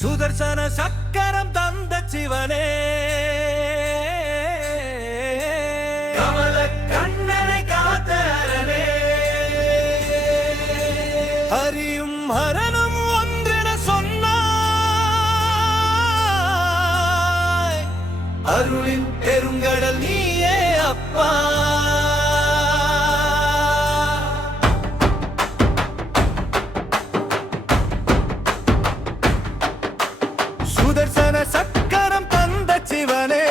சுதர்சன சக்கரம் தந்த சிவனே, கமல கண்ணனை காத்த அரணே, ஹரியும் ஹரனும் ஒன்றென சொன்னாய், அருளின் பெருங்கடல் நீயே அப்பா. சுதர்சன சக்கரம் தந்த சிவனே,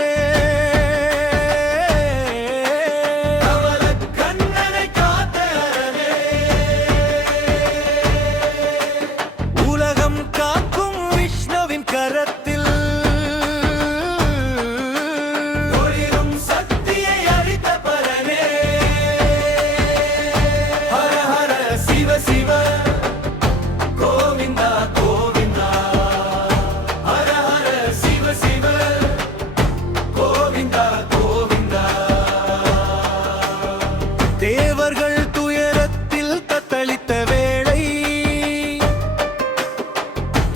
கமல கண்ணனை காத்த அரணே, உலகம் காக்கும் விஷ்ணுவின் கரத்தில் ஒளிரும் சக்தியை அளித்த பரனே, ஹர ஹர சிவ சிவ கோவிந்தா கோவிந்தா, ஹர ஹர சிவ சிவ கோவிந்தா கோவிந்தா. தேவர்கள் துயரத்தில் தத்தளித்த வேளை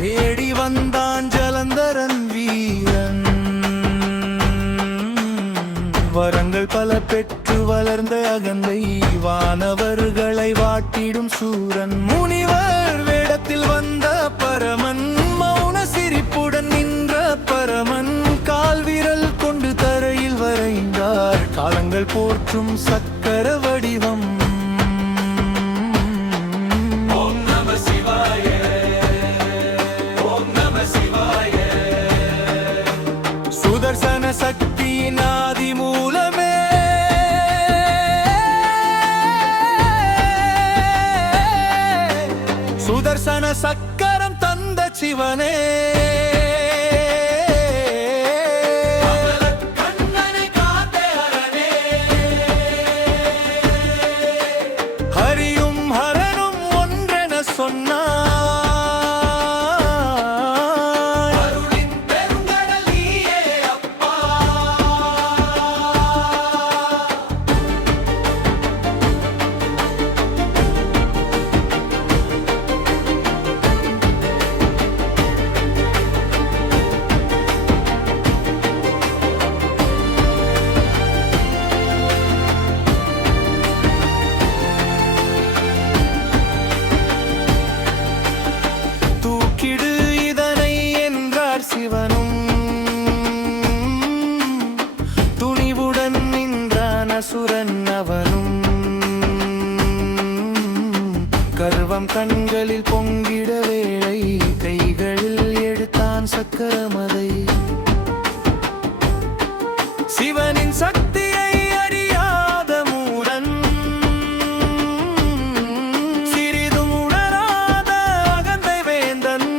தேடி வந்தான் ஜலந்தரன் வீரன், வரங்கள் பல பெற்று வளர்ந்த அகந்தை வானவர்களை வாட்டிடும் சூரன், முனிவர் வேடத்தில் வந்த பரமன், மௌன சிரிப்புடன் நின்ற பரமன், கால் விரல் கொண்டு தரையில் வரைந்தார் காலங்கள் போற்றும் சக்கர வடிவம். ஓம் நம சிவாய, ஓம் நம சிவாய. சுதர்சன சக்தியின் ஆதி மூலமே, சுதர்சன சக்கரம் தந்த சிவனே, கமல கண்ணனை காத்த அரணே, ஹரியும் ஹரனும் ஒன்றென சொன்னாய், அருளின் பெருங்கடல் நீயே அப்பா. தூக்கிடு இதனை என்றார் சிவனும், துணிவுடன் நின்றான் அசுரன் அவனும், கர்வம் கண்களில் பொங்கிட வேளை கைகளில் எடுத்தான் சக்கரமதை, சிவனின் சக்தியை அறியாத மூடன் சிறிதும் உணராத அகந்தை வேந்தன்,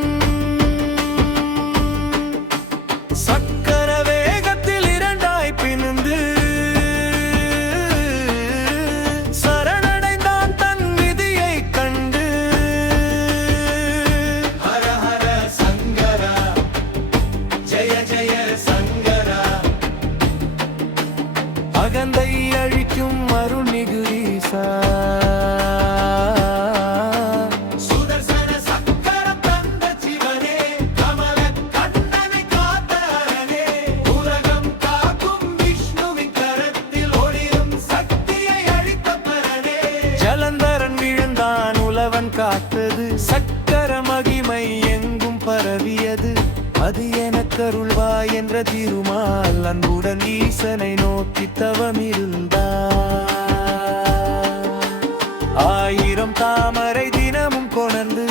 சக்கர வேகத்தில் இரண்டாய் பிணிந்து சரணடைந்தான் தன் விதியை கண்டு, ஹர ஹர சங்கரா ஜெய ஜெய சங்கரா, அகந்தை அழிக்கும் அருள்மிகு ஈசா. சுதர்சன சக்கரம் தந்த சிவனே, கமல கண்ணனை காத்த அரணே, உலகம் காக்கும் விஷ்ணுவின் கரத்தில் ஒளிரும் சக்தியை அளித்த பரனே, ஜலந்தரன் விழுந்தான் உலவன் காத்தது, சக்கர மகிமை எங்கும் பரவியது, அது எனக்கருள்வாய் என்ற திருமால் அன்புடன் ஈசனை நோக்கி தவமிருந்தார், ஆயிரம் தாமரை தினமும் கொணர்ந்து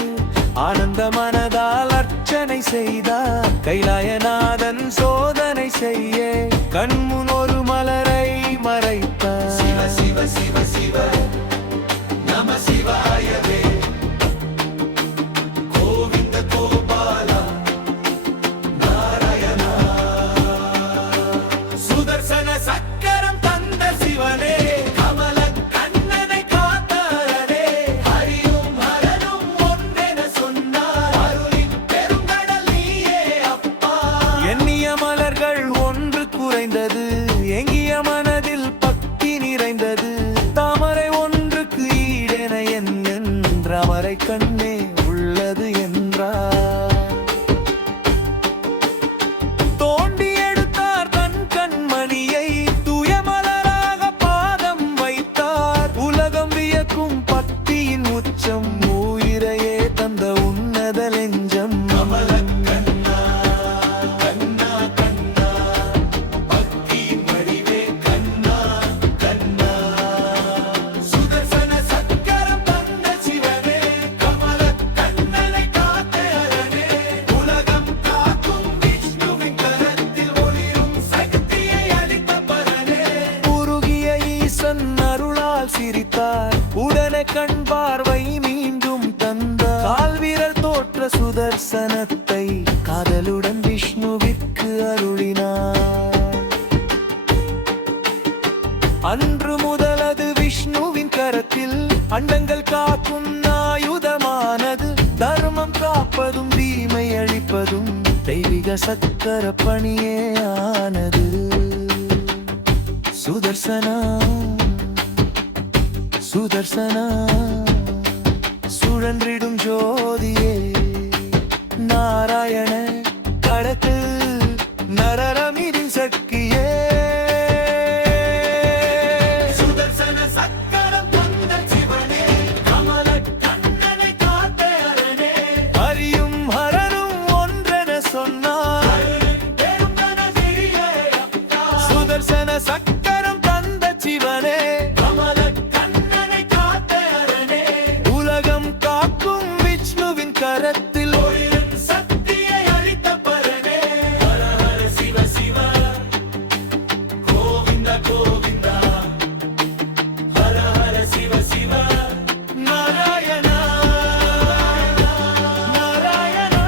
ஆனந்த மனதால் அர்ச்சனை செய்தார், கைலாயநாதன் சோதனை செய்ய கண்முன் ஒரு மலரை மறைத்தார், சிவ சிவ சிவ சிவ நம சிவாயவே, கோவிந்த கோபாலா நாராயணா. சுதர்சன சக்கரம் தந்த சிவனே, கமல கண்ணனை காத்த அரணே, ஹரியும் ஹரனும் ஒன்றென சொன்னார், அருளின் பெருங்கடல் நீயே அப்பா. எண்ணிய மலர்கள் ஒன்று குறைந்தது, எங்கிய மனதில் பக்தி நிறைந்தது, தாமரை ஒன்றுக்கு ஈடென என் காதலுடன் விஷ்ணுவிற்கு அருளினார். அன்று முதல் அது விஷ்ணுவின் கரத்தில் அண்டங்கள் காக்கும் ஆயுதமானது. தர்மம் காப்பதும் தீமை அழிப்பதும் தெய்வீக சக்கர பணியே ஆனது. சுதர்சனா சுதர்சனா சுழன்றிடும் ஜோதியே நாராயண கடக்கு நரரமிரின் சக்தியே. சுதர்சன சக்கரம் தந்த சிவனே, கமல கண்ணனை காத்த அரணே, ஹரியும் ஹரனும் ஒன்றென சொன்னார். சுதர்சன சக்கரம் தந்த சிவனே, கமல கண்ணனை காத்த அரணே, உலகம் காக்கும் விஷ்ணுவின் கரத்தில் சக்தியை அளித்த பரனே. ஹர ஹர சிவ சிவ கோவிந்த கோவிந்தா, ஹர ஹர சிவ சிவ நாராயணா நாராயணா.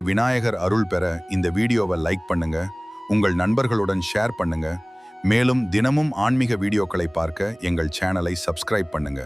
விநாயகர் அருள் பெற இந்த வீடியோவை லைக் பண்ணுங்க, உங்கள் நண்பர்களுடன் ஷேர் பண்ணுங்க. மேலும் தினமும் ஆன்மீக வீடியோக்களை பார்க்க எங்கள் சேனலை சப்ஸ்கிரைப் பண்ணுங்க.